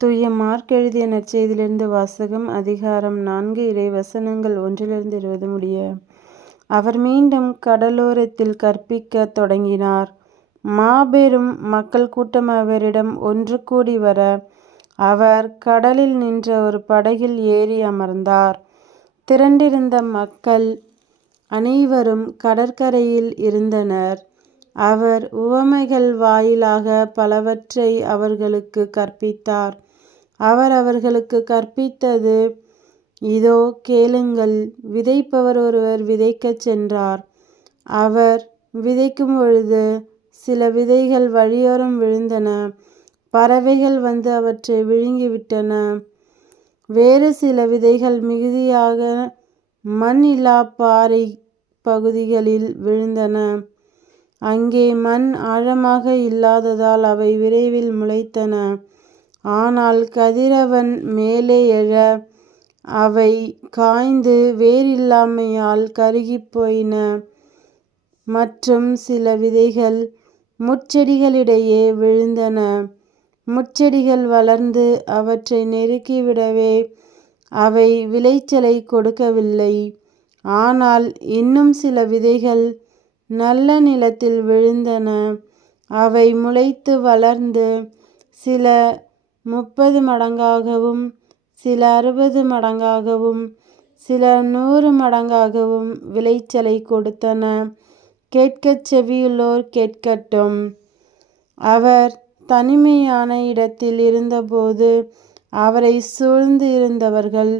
தூய மார்க் எழுதிய நற்செய்தியிலிருந்து வாசகம். அதிகாரம் 4 இறைவசனங்கள் 1-20 முடிய. அவர் மீண்டும் கடலோரத்தில் கற்பிக்கத் தொடங்கினார். மாபெரும் மக்கள் கூட்டம் அவரிடம் ஒன்று கூடி வர, அவர் கடலில் நின்ற ஒரு படகில் ஏறி அமர்ந்தார். திரண்டிருந்த மக்கள் அனைவரும் கடற்கரையில் இருந்தனர். அவர் உவமைகள் வாயிலாக பலவற்றை அவர்களுக்கு கற்பித்தார். அவர் அவர்களுக்கு கற்பித்தது, இதோ கேளுங்கள். விதைப்பவர் ஒருவர் விதைக்கச் சென்றார். அவர் விதைக்கும் பொழுது சில விதைகள் வழியோரம் விழுந்தன. பறவைகள் வந்து அவற்றை விழுங்கிவிட்டன. வேறு சில விதைகள் மிகுதியாக மண் இல்லா பாறை பகுதிகளில் விழுந்தன. அங்கே மண் ஆழமாக இல்லாததால் அவை விரைவில் முளைத்தன. ஆனால் கதிரவன் மேலே எழ அவை காய்ந்து வேரில்லாமையால் கருகிப் போயின. மற்றும் சில விதைகள் முட்செடிகளிடையே விழுந்தன. முட்செடிகள் வளர்ந்து அவற்றை நெருக்கிவிடவே அவை விளைச்சலை கொடுக்கவில்லை. ஆனால் இன்னும் சில விதைகள் நல்ல நிலத்தில் விழுந்தன. அவை முளைத்து வளர்ந்து சில 30 மடங்காகவும், சில 60 மடங்காகவும், சில 100 மடங்காகவும் விளைச்சலை கொடுத்தன. கேட்கச் செவியுள்ளோர் கேட்கட்டும். அவர் தனிமையான இடத்தில் இருந்தபோது அவரை சூழ்ந்து இருந்தவர்கள்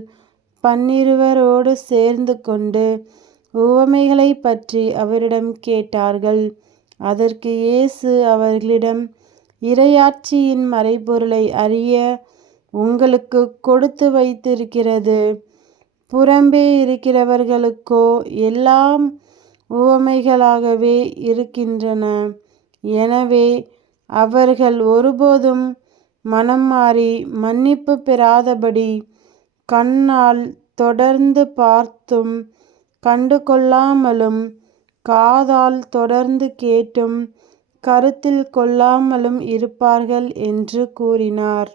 12 சேர்ந்து கொண்டு உவமைகளை பற்றி அவரிடம் கேட்டார்கள். அதற்கு இயேசு அவர்களிடம், இறையாட்சியின் மறைபொருளை அறிய உங்களுக்கு கொடுத்து வைத்திருக்கிறது. புறம்பே இருக்கிறவர்களுக்கோ எல்லாம் உவமைகளாகவே இருக்கின்றன. எனவே அவர்கள் ஒருபோதும் மனம் மாறி மன்னிப்பு பெறாதபடி கண்ணால் தொடர்ந்து பார்த்தும் கண்டு கொள்ளாமலும், காதால் தொடர்ந்து கேட்டும் கருத்தில் கொள்ளாமலும் இருப்பார்கள் என்று கூறினார்.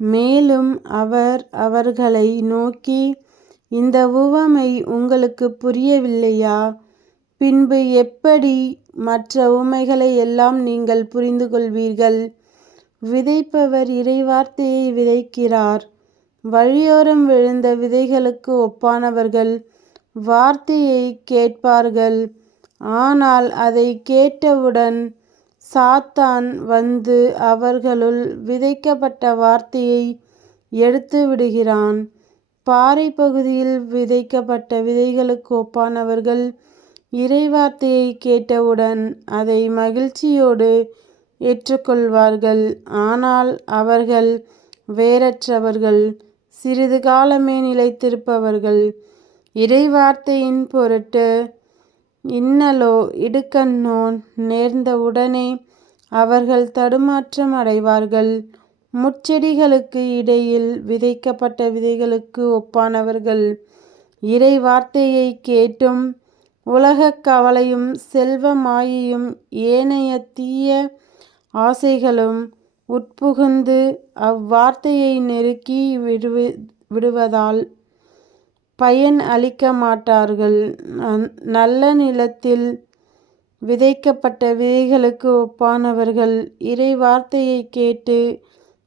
மேலும் அவர் அவர்களை நோக்கி, இந்த உவமை உங்களுக்கு புரியவில்லையா? பின்பு எப்படி மற்ற உவமைகளை எல்லாம் நீங்கள் புரிந்து கொள்வீர்கள்? விதைப்பவர் இறைவார்த்தையை விதைக்கிறார். வழியோரம் விழுந்த விதைகளுக்கு ஒப்பானவர்கள் வார்த்தையை கேட்பார்கள். ஆனால் அதை கேட்டவுடன் சாத்தான் வந்து அவர்களுள் விதைக்கப்பட்ட வார்த்தையை எடுத்து விடுகிறான். பாறை பகுதியில் விதைக்கப்பட்ட விதைகளுக்கு ஒப்பானவர்கள் இறைவார்த்தையை கேட்டவுடன் அதை மகிழ்ச்சியோடு ஏற்றுக்கொள்வார்கள். ஆனால் அவர்கள் வேரற்றவர்கள், சிறிது காலமே நிலைத்திருப்பவர்கள். இறைவார்த்தையின் பொருட்டு இன்னலோ இடுக்கண்ணோ நேர்ந்த உடனே அவர்கள் தடுமாற்றம் அடைவார்கள். முட்செடிகளுக்கு இடையில் விதைக்கப்பட்ட விதைகளுக்கு ஒப்பானவர்கள் இறை வார்த்தையை கேட்டும் உலகக் கவலையும் செல்வ மாயையும் ஏனைய தீய ஆசைகளும் உட்புகுந்து அவ்வார்த்தையை நெருக்கி விடுவதால் பயன் அளிக்க மாட்டார்கள். நல்ல நிலத்தில் விதைக்கப்பட்ட விதைகளுக்கு ஒப்பானவர்கள் இறை வார்த்தையை கேட்டு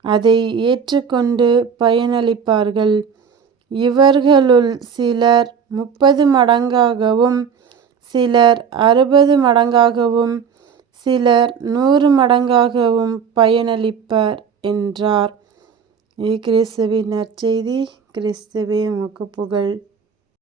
அதை ஏற்றுக்கொண்டு பயனளிப்பார்கள். இவர்களுள் சிலர் 30 மடங்காகவும், சிலர் 60 மடங்காகவும், சிலர் 100 மடங்காகவும் பயனளிப்பர் என்றார். கிறிஸ்துவின் நற்செய்தி. கிறிஸ்துவே உமக்கு புகழ்.